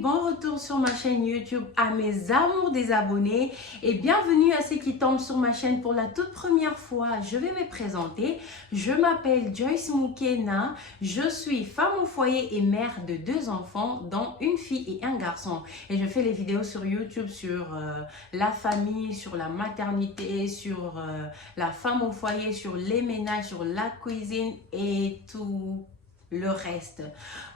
bon retour sur ma chaîne YouTube à mes amours des abonnés et bienvenue à ceux qui tombent sur ma chaîne pour la toute première fois. Je vais me présenter. Je m'appelle Joyce Moukena. Je suis femme au foyer et mère de 2 enfants, dont une fille et un garçon. Et je fais les vidéos sur YouTube sur la famille, sur la maternité, sur la femme au foyer, sur les ménages, sur la cuisine et tout le reste.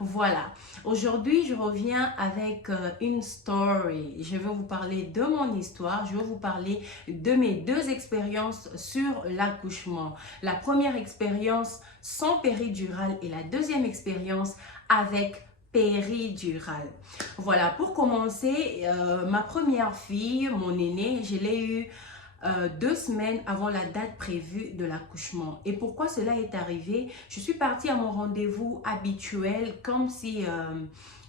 Voilà, aujourd'hui je reviens avec une story. Je vais vous parler de mon histoire, je vais vous parler de mes 2 expériences sur l'accouchement. La première expérience sans péridurale et la deuxième expérience avec péridurale. Voilà, pour commencer, ma première fille, mon aînée, je l'ai eue 2 semaines avant la date prévue de l'accouchement. Et pourquoi cela est arrivé? Je suis partie à mon rendez-vous habituel comme si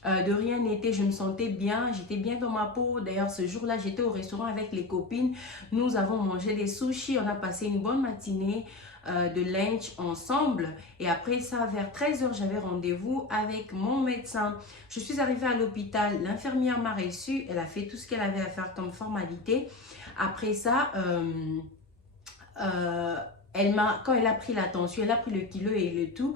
de rien n'était. Je me sentais bien, j'étais bien dans ma peau. D'ailleurs, ce jour-là, j'étais au restaurant avec les copines. Nous avons mangé des sushis, on a passé une bonne matinée de lunch ensemble. Et après ça, vers 13 h, j'avais rendez-vous avec mon médecin. Je suis arrivée à l'hôpital, l'infirmière m'a reçue, elle a fait tout ce qu'elle avait à faire comme formalité. Après ça, quand elle a pris la tension, elle a pris le kilo et le tout.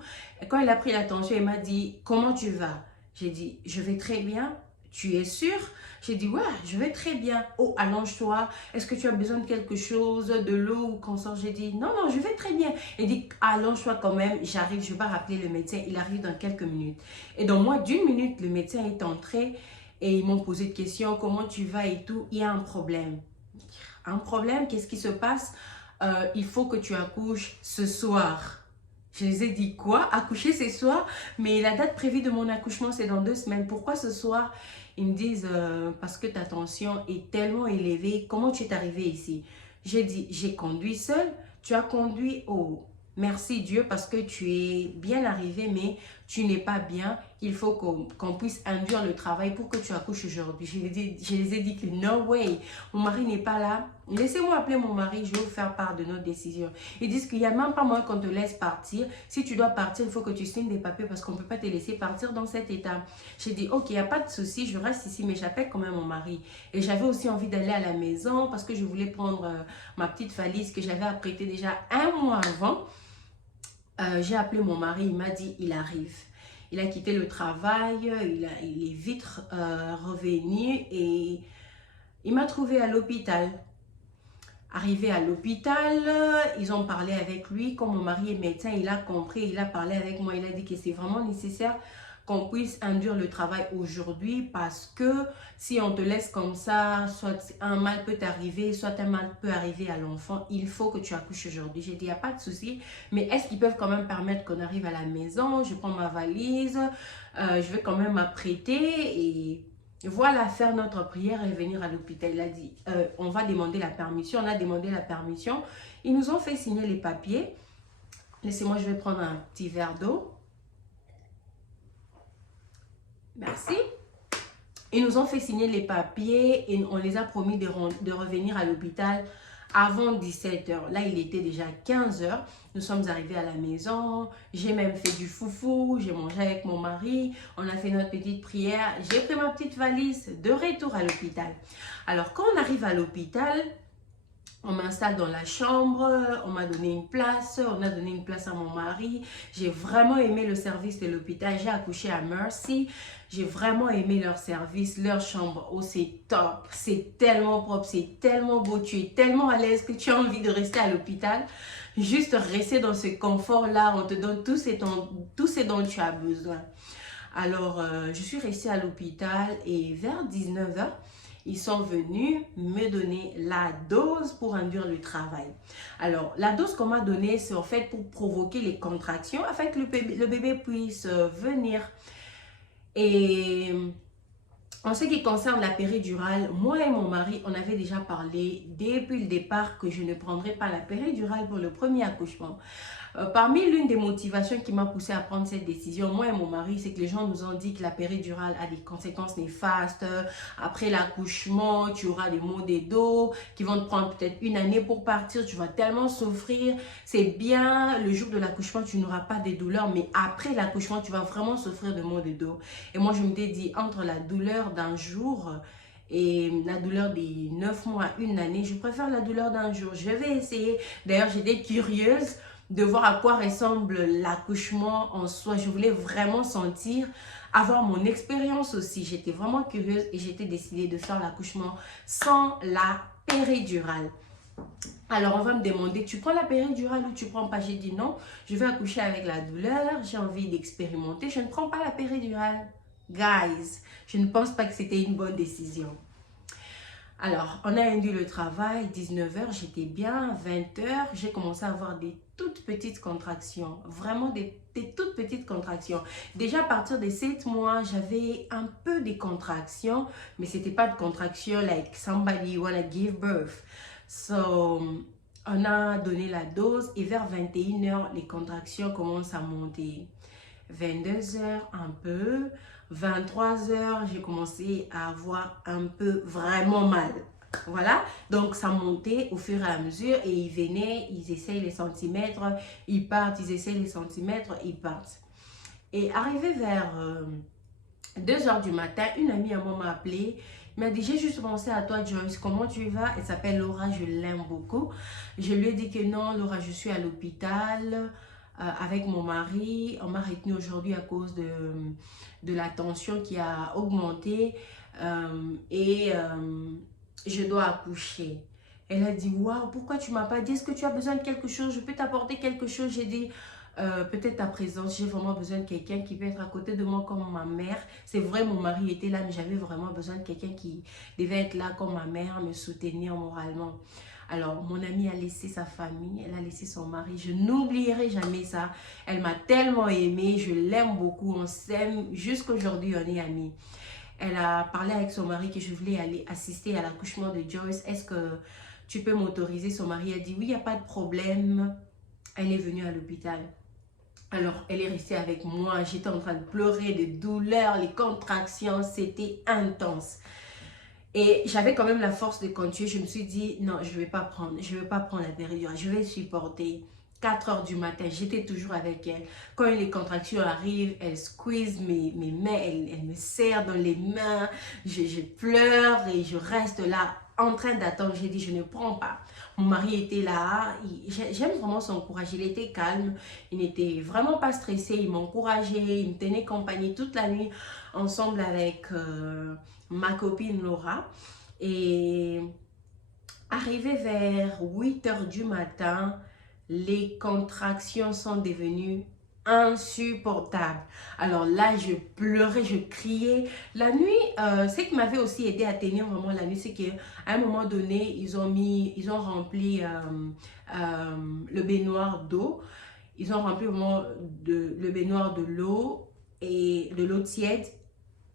Quand elle a pris la tension, elle m'a dit, comment tu vas? J'ai dit, je vais très bien. Tu es sûre? J'ai dit, ouais, je vais très bien. Oh, allonge-toi. Est-ce que tu as besoin de quelque chose, de l'eau ou qu'on sort? J'ai dit, non, non, je vais très bien. Elle dit, allonge-toi quand même. J'arrive, je vais rappeler le médecin. Il arrive dans quelques minutes. Et dans moins d'1 minute, le médecin est entré et ils m'ont posé de questions. Comment tu vas et tout? Il y a un problème. Un problème, qu'est-ce qui se passe? Il faut que tu accouches ce soir. Je les ai dit quoi? Accoucher ce soir? Mais la date prévue de mon accouchement, c'est dans 2 semaines. Pourquoi ce soir? Ils me disent parce que ta tension est tellement élevée. Comment tu es arrivée ici? J'ai dit, j'ai conduit seule. Tu as conduit? Oh, merci Dieu parce que tu es bien arrivé, mais tu n'es pas bien. Il faut qu'on puisse induire le travail pour que tu accouches aujourd'hui. Je les ai dit que no way, mon mari n'est pas là. Laissez-moi appeler mon mari, je vais vous faire part de notre décision. Ils disent qu'il n'y a même pas moyen qu'on te laisse partir. Si tu dois partir, il faut que tu signes des papiers parce qu'on ne peut pas te laisser partir dans cet état. J'ai dit, ok, il n'y a pas de souci, je reste ici, mais j'appelle quand même mon mari. Et j'avais aussi envie d'aller à la maison parce que je voulais prendre ma petite valise que j'avais apprêtée déjà 1 mois avant. J'ai appelé mon mari, il m'a dit, il arrive. Il a quitté le travail, il est vite revenu et il m'a trouvé à l'hôpital. Arrivé à l'hôpital, ils ont parlé avec lui. Comme mon mari est médecin, il a compris, il a parlé avec moi. Il a dit que c'est vraiment nécessaire qu'on puisse induire le travail aujourd'hui parce que si on te laisse comme ça, soit un mal peut t'arriver, soit un mal peut arriver à l'enfant. Il faut que tu accouches aujourd'hui. J'ai dit, il n'y a pas de souci, mais est-ce qu'ils peuvent quand même permettre qu'on arrive à la maison? Je prends ma valise, je vais quand même m'apprêter et voilà, faire notre prière et venir à l'hôpital. Il a dit, on va demander la permission. On a demandé la permission. Ils nous ont fait signer les papiers. Laissez-moi, je vais prendre un petit verre d'eau. Merci. Ils nous ont fait signer les papiers et on les a promis de revenir à l'hôpital avant 17 h. Là, il était déjà 15 h. Nous sommes arrivés à la maison. J'ai même fait du foufou. J'ai mangé avec mon mari. On a fait notre petite prière. J'ai pris ma petite valise de retour à l'hôpital. Alors, quand on arrive à l'hôpital, on m'installe dans la chambre, on m'a donné une place, on a donné une place à mon mari. J'ai vraiment aimé le service de l'hôpital. J'ai accouché à Mercy. J'ai vraiment aimé leur service, leur chambre. Oh, c'est top. C'est tellement propre, c'est tellement beau. Tu es tellement à l'aise que tu as envie de rester à l'hôpital. Juste rester dans ce confort-là. On te donne tout ce dont tu as besoin. Alors, je suis restée à l'hôpital et vers 19 h, ils sont venus me donner la dose pour induire le travail. Alors, la dose qu'on m'a donnée, c'est en fait pour provoquer les contractions afin que le bébé puisse venir. Et en ce qui concerne la péridurale, moi et mon mari, on avait déjà parlé depuis le départ que je ne prendrais pas la péridurale pour le premier accouchement. Parmi l'une des motivations qui m'a poussée à prendre cette décision, moi et mon mari, c'est que les gens nous ont dit que la péridurale a des conséquences néfastes. Après l'accouchement, tu auras des maux des dos qui vont te prendre peut-être 1 année pour partir. Tu vas tellement souffrir. C'est bien, le jour de l'accouchement, tu n'auras pas de douleurs, mais après l'accouchement, tu vas vraiment souffrir de maux de dos. Et moi, je m'étais dit, entre la douleur, douleur d'un jour et la douleur des 9 mois, une année, je préfère la douleur d'un jour. Je vais essayer. D'ailleurs, j'étais curieuse de voir à quoi ressemble l'accouchement en soi. Je voulais vraiment sentir, avoir mon expérience aussi. J'étais vraiment curieuse et j'étais décidée de faire l'accouchement sans la péridurale. Alors, on va me demander, tu prends la péridurale ou tu prends pas? J'ai dit non, je vais accoucher avec la douleur, j'ai envie d'expérimenter, je ne prends pas la péridurale. Guys, je ne pense pas que c'était une bonne décision. Alors, on a induit le travail, 19 h, j'étais bien, 20 h, j'ai commencé à avoir des toutes petites contractions, vraiment des toutes petites contractions. Déjà à partir des 7 mois, j'avais un peu des contractions, mais c'était pas de contractions like somebody wanna give birth. So, on a donné la dose et vers 21 h, les contractions commencent à monter. 22 h, un peu. 23 h, j'ai commencé à avoir un peu vraiment mal. Voilà, donc ça montait au fur et à mesure et ils venaient, ils essayent les centimètres, ils partent, ils essayent les centimètres, ils partent. Et arrivé vers 2 h du matin, une amie à moi m'a appelé. Il m'a dit, j'ai juste pensé à toi Joyce, comment tu vas? Elle s'appelle Laura, je l'aime beaucoup. Je lui ai dit que non Laura, je suis à l'hôpital avec mon mari. On m'a retenue aujourd'hui à cause de la tension qui a augmenté je dois accoucher. Elle a dit, waouh, pourquoi tu m'as pas dit? Est-ce que tu as besoin de quelque chose? Je peux t'apporter quelque chose? J'ai dit, peut-être ta présence, j'ai vraiment besoin de quelqu'un qui peut être à côté de moi comme ma mère. C'est vrai, mon mari était là, mais j'avais vraiment besoin de quelqu'un qui devait être là comme ma mère, me soutenir moralement. Alors, mon amie a laissé sa famille, elle a laissé son mari. Je n'oublierai jamais ça. Elle m'a tellement aimée, je l'aime beaucoup, on s'aime. Jusqu'aujourd'hui, on est amis. Elle a parlé avec son mari que je voulais aller assister à l'accouchement de Joyce. Est-ce que tu peux m'autoriser? Son mari a dit oui, il n'y a pas de problème. Elle est venue à l'hôpital. Alors, elle est restée avec moi. J'étais en train de pleurer, de douleur, les contractions, c'était intense. Et j'avais quand même la force de continuer. Je me suis dit, non, je ne vais pas prendre la péridurale. Je vais supporter. 4 h du matin, j'étais toujours avec elle. Quand les contractions arrivent, elle squeeze mes mains, elle me serre dans les mains. Je pleure et je reste là en train d'attendre. J'ai dit, je ne prends pas. Mon mari était là. J'aime vraiment son courage. Il était calme. Il n'était vraiment pas stressé. Il m'encourageait. Il me tenait compagnie toute la nuit ensemble avec ma copine Laura. Et arrivé vers 8 h du matin, les contractions sont devenues insupportables. Alors là, je pleurais, je criais. La nuit, ce qui m'avait aussi aidé à tenir vraiment la nuit, c'est qu'à un moment donné, ils ont rempli le baignoire d'eau. Ils ont rempli vraiment le baignoire de l'eau et de l'eau tiède.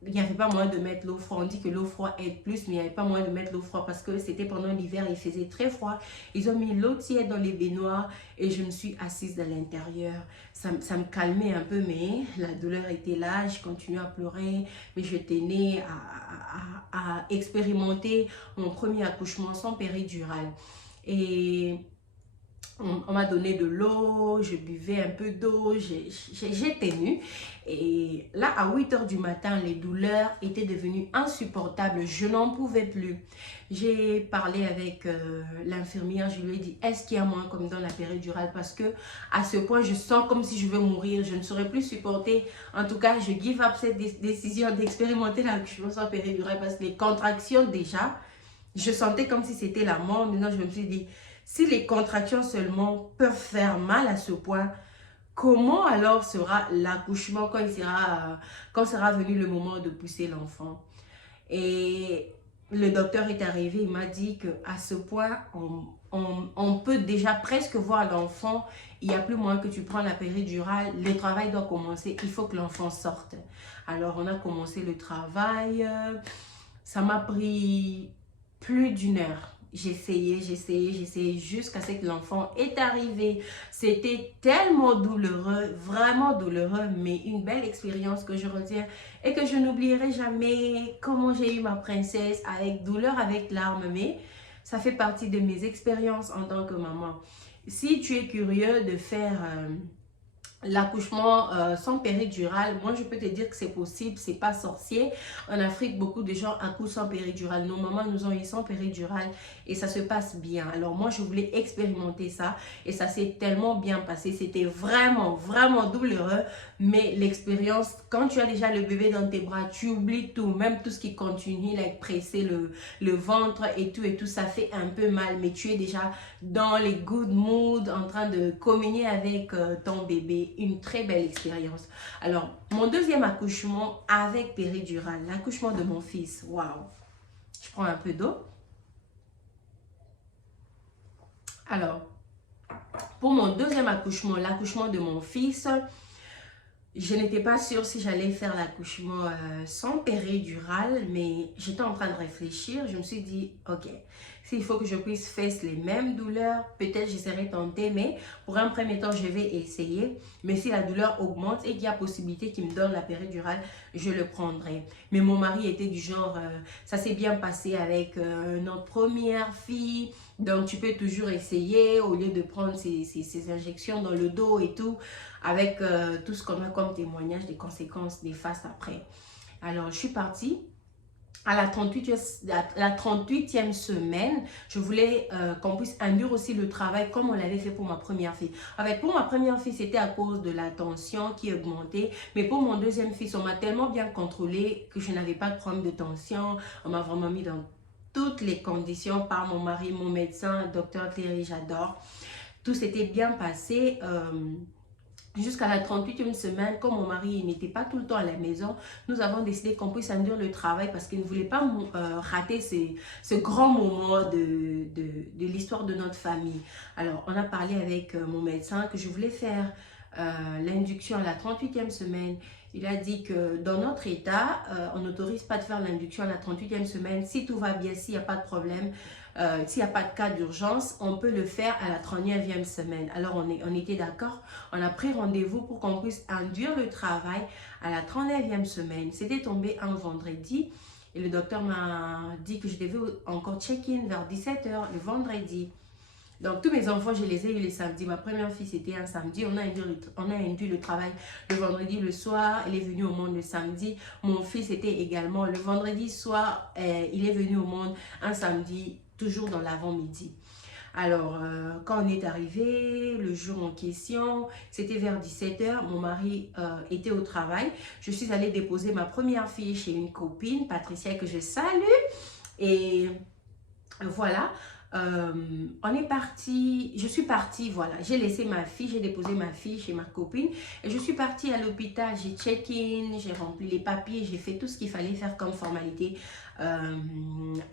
Il n'y avait pas moyen de mettre l'eau froide. On dit que l'eau froide aide plus, mais il n'y avait pas moyen de mettre l'eau froide parce que c'était pendant l'hiver, il faisait très froid. Ils ont mis l'eau tiède dans les baignoires et je me suis assise à l'intérieur. Ça me calmait un peu, mais la douleur était là. Je continuais à pleurer, mais je tenais à expérimenter mon premier accouchement sans péridurale. Et on m'a donné de l'eau, je buvais un peu d'eau, j'ai tenu. Et là, à 8 h du matin, les douleurs étaient devenues insupportables. Je n'en pouvais plus. J'ai parlé avec l'infirmière, je lui ai dit, est-ce qu'il y a moins comme dans la péridurale? Parce que à ce point, je sens comme si je veux mourir. Je ne saurais plus supporter. En tout cas, je give up cette décision d'expérimenter l'accouchement sans péridurale parce que les contractions déjà, je sentais comme si c'était la mort. Maintenant, je me suis dit, si les contractions seulement peuvent faire mal à ce point, comment alors sera l'accouchement quand sera venu le moment de pousser l'enfant? Et le docteur est arrivé, il m'a dit qu'à ce point, on peut déjà presque voir l'enfant. Il n'y a plus moyen que tu prends la péridurale. Le travail doit commencer, il faut que l'enfant sorte. Alors, on a commencé le travail. Ça m'a pris plus d'1 heure. J'essayais jusqu'à ce que l'enfant est arrivé. C'était tellement douloureux, vraiment douloureux, mais une belle expérience que je retiens et que je n'oublierai jamais. Comment j'ai eu ma princesse avec douleur, avec larmes, mais ça fait partie de mes expériences en tant que maman. Si tu es curieux de faire l'accouchement sans péridurale, moi je peux te dire que c'est possible, c'est pas sorcier. En Afrique, beaucoup de gens accouchent sans péridurale. Nos mamans nous ont eu sans péridurale et ça se passe bien. Alors moi je voulais expérimenter ça et ça s'est tellement bien passé. C'était vraiment, vraiment douloureux, mais l'expérience, quand tu as déjà le bébé dans tes bras, tu oublies tout, même tout ce qui continue, like presser le ventre et tout, ça fait un peu mal, mais tu es déjà dans les good moods, en train de communier avec ton bébé. Une très belle expérience. Alors, mon deuxième accouchement avec péridurale, l'accouchement de mon fils. Waouh! Je prends un peu d'eau. Alors, pour mon deuxième accouchement, l'accouchement de mon fils, je n'étais pas sûre si j'allais faire l'accouchement sans péridurale, mais j'étais en train de réfléchir. Je me suis dit, ok, s'il faut que je puisse faire les mêmes douleurs, peut-être j'essaierai de tenter, mais pour un premier temps, je vais essayer. Mais si la douleur augmente et qu'il y a possibilité qu'il me donne la péridurale, je le prendrai. Mais mon mari était du genre, ça s'est bien passé avec notre première fille, donc tu peux toujours essayer au lieu de prendre ces injections dans le dos et tout, avec tout ce qu'on a comme témoignage des conséquences néfastes après. Alors, je suis partie. À la 38e semaine, je voulais qu'on puisse induire aussi le travail comme on l'avait fait pour ma première fille. Pour ma première fille, c'était à cause de la tension qui augmentait. Mais pour mon deuxième fils, on m'a tellement bien contrôlé que je n'avais pas de problème de tension. On m'a vraiment mis dans toutes les conditions par mon mari, mon médecin, docteur Thierry, j'adore. Tout s'était bien passé. Jusqu'à la 38e semaine, comme mon mari n'était pas tout le temps à la maison, nous avons décidé qu'on puisse induire le travail parce qu'il ne voulait pas rater ce grand moment de l'histoire de notre famille. Alors, on a parlé avec mon médecin que je voulais faire l'induction à la 38e semaine. Il a dit que dans notre état, on n'autorise pas de faire l'induction à la 38e semaine. Si tout va bien, s'il n'y a pas de problème, s'il n'y a pas de cas d'urgence, on peut le faire à la 39e semaine. Alors, on était d'accord. On a pris rendez-vous pour qu'on puisse induire le travail à la 39e semaine. C'était tombé un vendredi et le docteur m'a dit que je devais encore check-in vers 17 h le vendredi. Donc, tous mes enfants, je les ai eu les samedis. Ma première fille, c'était un samedi. On a induit le travail le vendredi le soir. Elle est venue au monde le samedi. Mon fils était également le vendredi soir. Il est venu au monde un samedi, toujours dans l'avant-midi. Alors, quand on est arrivé, le jour en question, c'était vers 17 h. Mon mari était au travail. Je suis allée déposer ma première fille chez une copine, Patricia, que je salue. Et voilà. On est parti, je suis partie, voilà, j'ai laissé ma fille, j'ai déposé ma fille chez ma copine et je suis partie à l'hôpital, j'ai check-in, j'ai rempli les papiers, j'ai fait tout ce qu'il fallait faire comme formalité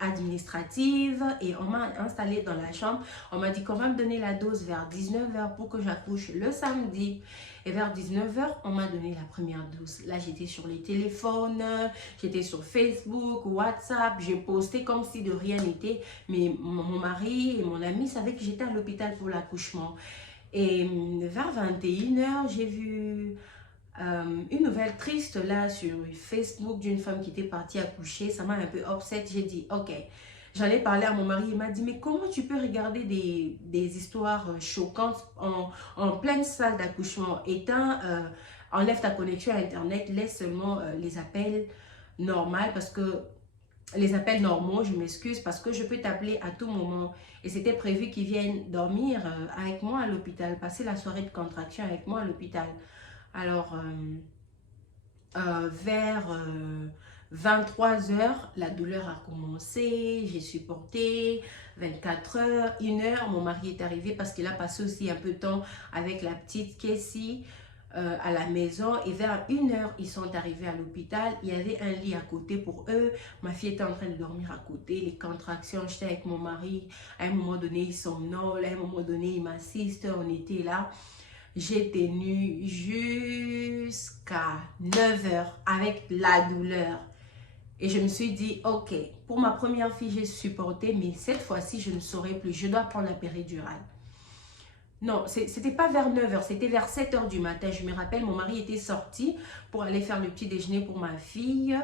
administrative et on m'a installée dans la chambre. On m'a dit qu'on va me donner la dose vers 19 h pour que j'accouche le samedi. Et vers 19 h, on m'a donné la première dose. Là, j'étais sur les téléphones, j'étais sur Facebook, WhatsApp, j'ai posté comme si de rien n'était. Mais mon mari et mon ami savaient que j'étais à l'hôpital pour l'accouchement. Et vers 21 h, j'ai vu une nouvelle triste là sur Facebook d'une femme qui était partie accoucher. Ça m'a un peu upset. J'ai dit, ok. J'en ai parlé à mon mari, il m'a dit, mais comment tu peux regarder des histoires choquantes en pleine salle d'accouchement? Enlève ta connexion à Internet, laisse seulement les appels normaux parce que les appels normaux, je m'excuse, parce que je peux t'appeler à tout moment. Et c'était prévu qu'ils viennent dormir avec moi à l'hôpital, passer la soirée de contraction avec moi à l'hôpital. Alors, vers 23 h, la douleur a commencé, j'ai supporté 24 h, 1 h, mon mari est arrivé parce qu'il a passé aussi un peu de temps avec la petite Cassie à la maison et vers 1 h, ils sont arrivés à l'hôpital, il y avait un lit à côté pour eux, ma fille était en train de dormir à côté, les contractions, j'étais avec mon mari, à un moment donné il somnole, à un moment donné il m'assiste, on était là. J'ai tenu jusqu'à 9 h avec la douleur. Et je me suis dit, ok, pour ma première fille, j'ai supporté, mais cette fois-ci, je ne saurais plus. Je dois prendre la péridurale. Non, c'était pas vers 9 h, c'était vers 7 h du matin. Je me rappelle, mon mari était sorti pour aller faire le petit déjeuner pour ma fille.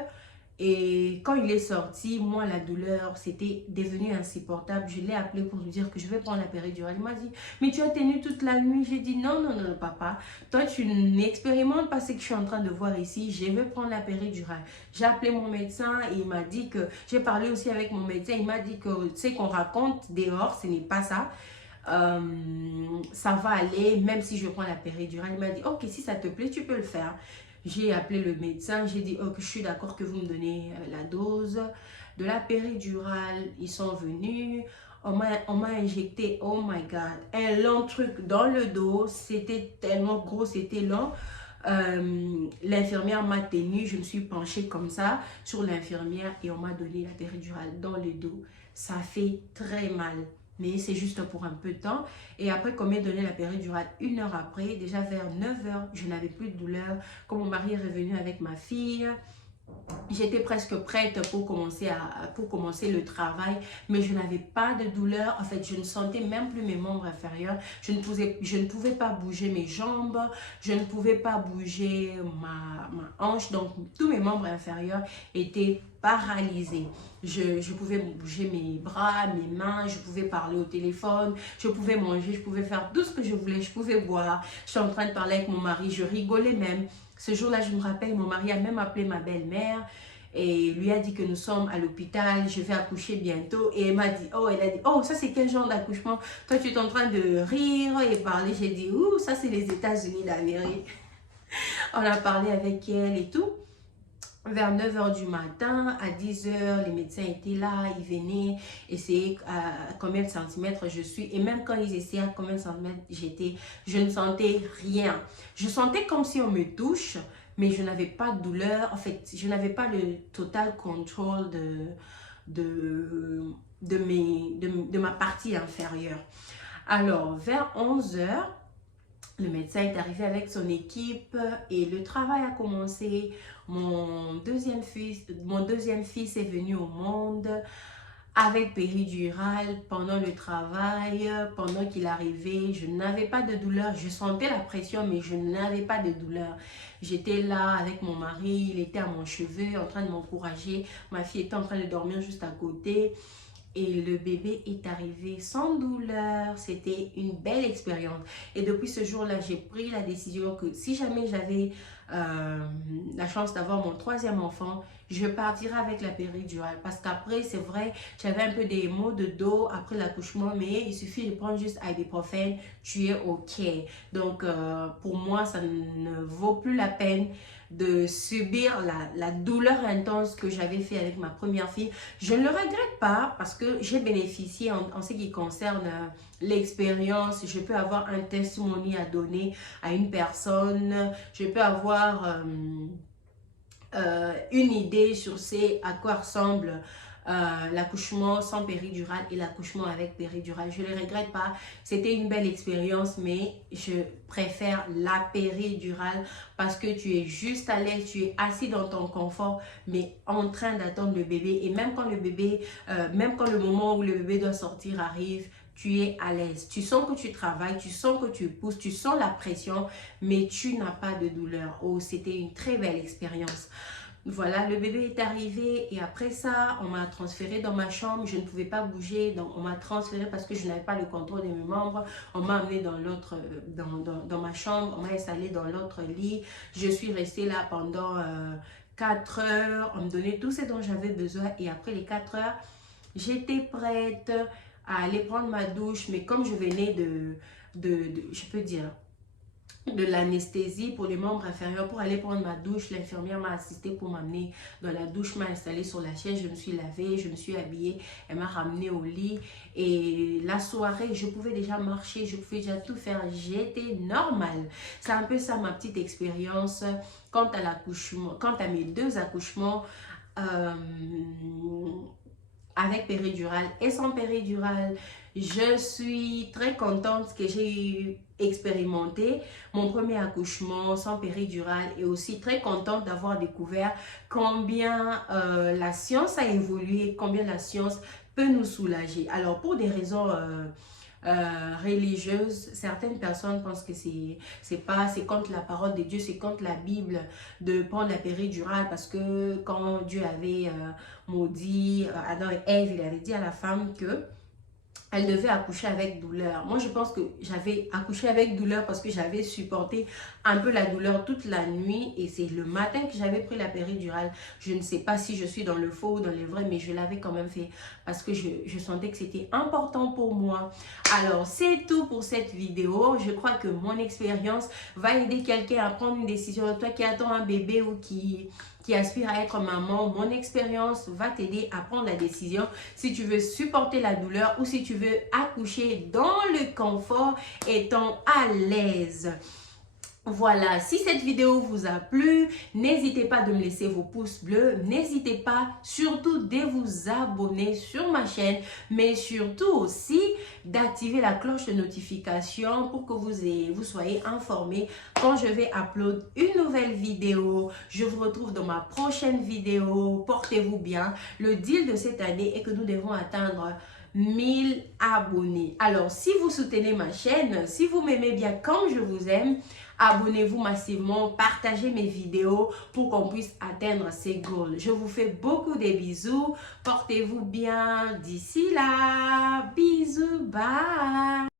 Et quand il est sorti, moi, la douleur, c'était devenu insupportable. Je l'ai appelé pour lui dire que je vais prendre la péridurale. Il m'a dit, mais tu as tenu toute la nuit. J'ai dit, non, non, non, papa. Toi, tu n'expérimentes pas ce que je suis en train de voir ici. Je vais prendre la péridurale. J'ai appelé mon médecin et il m'a dit que... J'ai parlé aussi avec mon médecin. Il m'a dit que, tu sais, qu'on raconte dehors, ce n'est pas ça. Ça va aller, même si je prends la péridurale. Il m'a dit, ok, si ça te plaît, tu peux le faire. J'ai appelé le médecin, j'ai dit, ok, je suis d'accord que vous me donnez la dose de la péridurale. Ils sont venus, on m'a injecté, oh my God, un long truc dans le dos. C'était tellement gros, c'était long. L'infirmière m'a tenue, je me suis penchée comme ça sur l'infirmière et on m'a donné la péridurale dans le dos. Ça fait très mal, mais c'est juste pour un peu de temps. Et après qu'on m'ait donné la péridurale, 1 heure après, déjà vers 9 h, je n'avais plus de douleur. Quand mon mari est revenu avec ma fille, j'étais presque prête pour commencer le travail, mais je n'avais pas de douleur. En fait, je ne sentais même plus mes membres inférieurs. Je ne pouvais pas bouger mes jambes, je ne pouvais pas bouger ma hanche. Donc, tous mes membres inférieurs étaient paralysés. Je pouvais bouger mes bras, mes mains, je pouvais parler au téléphone, je pouvais manger, je pouvais faire tout ce que je voulais, je pouvais boire. Je suis en train de parler avec mon mari, je rigolais même. Ce jour-là, je me rappelle, mon mari a même appelé ma belle-mère et lui a dit que nous sommes à l'hôpital, je vais accoucher bientôt. Et elle a dit, oh, ça c'est quel genre d'accouchement? Toi, tu es en train de rire et parler. J'ai dit, ouh, ça c'est les États-Unis d'Amérique. On a parlé avec elle et tout. Vers 9 h du matin, à 10 h, les médecins étaient là, ils venaient essayer à combien de centimètres je suis. Et même quand ils essayaient à combien de centimètres j'étais, je ne sentais rien. Je sentais comme si on me touche, mais je n'avais pas de douleur. En fait, je n'avais pas le total control de ma partie inférieure. Alors, vers 11 h, le médecin est arrivé avec son équipe et le travail a commencé. Mon deuxième fils est venu au monde avec péridurale pendant le travail. Pendant qu'il arrivait, je n'avais pas de douleur. Je sentais la pression, mais je n'avais pas de douleur. J'étais là avec mon mari, il était à mon chevet en train de m'encourager. Ma fille était en train de dormir juste à côté. Et le bébé est arrivé sans douleur. C'était une belle expérience. Et depuis ce jour-là, j'ai pris la décision que si jamais j'avais la chance d'avoir mon 3e enfant, je partirai avec la péridurale. Parce qu'après, c'est vrai, j'avais un peu des maux de dos après l'accouchement, mais il suffit de prendre juste ibuprofène, tu es OK. Donc, pour moi, ça ne vaut plus la peine de subir la douleur intense que j'avais fait avec ma première fille. Je ne le regrette pas parce que j'ai bénéficié en ce qui concerne l'expérience. Je peux avoir un testimony à donner à une personne. Je peux avoir une idée sur à quoi ressemble l'accouchement sans péridurale et l'accouchement avec péridurale. Je ne le regrette pas, c'était une belle expérience, mais je préfère la péridurale parce que tu es juste à l'aise, tu es assis dans ton confort, mais en train d'attendre le bébé. Et même quand même quand le moment où le bébé doit sortir arrive, tu es à l'aise. Tu sens que tu travailles, tu sens que tu pousses, tu sens la pression, mais tu n'as pas de douleur. Oh, c'était une très belle expérience. Voilà, le bébé est arrivé et après ça, on m'a transféré dans ma chambre. Je ne pouvais pas bouger, donc on m'a transféré parce que je n'avais pas le contrôle de mes membres. On m'a amené dans ma chambre, on m'a installé dans l'autre lit. Je suis restée là pendant 4 heures. On me donnait tout ce dont j'avais besoin et après les 4 heures, j'étais prête à aller prendre ma douche. Mais comme je venais je peux dire, de l'anesthésie pour les membres inférieurs, pour aller prendre ma douche, l'infirmière m'a assistée pour m'amener dans la douche, m'a installée sur la chaise, je me suis lavée, je me suis habillée, elle m'a ramenée au lit et la soirée, je pouvais déjà marcher, je pouvais déjà tout faire, j'étais normale. C'est un peu ça ma petite expérience quant à mes 2 accouchements avec péridurale et sans péridurale. Je suis très contente que j'ai expérimenté mon premier accouchement sans péridurale et aussi très contente d'avoir découvert combien la science a évolué, combien la science peut nous soulager. Alors pour des raisons religieuse, certaines personnes pensent que c'est contre la parole de Dieu, c'est contre la Bible de prendre la péridurale parce que quand Dieu avait maudit Adam et Ève, il avait dit à la femme que elle devait accoucher avec douleur. Moi, je pense que j'avais accouché avec douleur parce que j'avais supporté un peu la douleur toute la nuit et c'est le matin que j'avais pris la péridurale. Je ne sais pas si je suis dans le faux ou dans le vrai, mais je l'avais quand même fait parce que je sentais que c'était important pour moi. Alors, c'est tout pour cette vidéo. Je crois que mon expérience va aider quelqu'un à prendre une décision. Toi qui attends un bébé ou qui aspire à être maman, mon expérience va t'aider à prendre la décision si tu veux supporter la douleur ou si tu veux accoucher dans le confort étant à l'aise. Voilà, si cette vidéo vous a plu, n'hésitez pas de me laisser vos pouces bleus. N'hésitez pas surtout de vous abonner sur ma chaîne, mais surtout aussi d'activer la cloche de notification pour que vous soyez informés quand je vais upload une nouvelle vidéo. Je vous retrouve dans ma prochaine vidéo. Portez-vous bien. Le deal de cette année est que nous devons atteindre 1000 abonnés. Alors, si vous soutenez ma chaîne, si vous m'aimez bien comme je vous aime, abonnez-vous massivement, partagez mes vidéos pour qu'on puisse atteindre ces goals. Je vous fais beaucoup de bisous. Portez-vous bien. D'ici là, bisous, bye.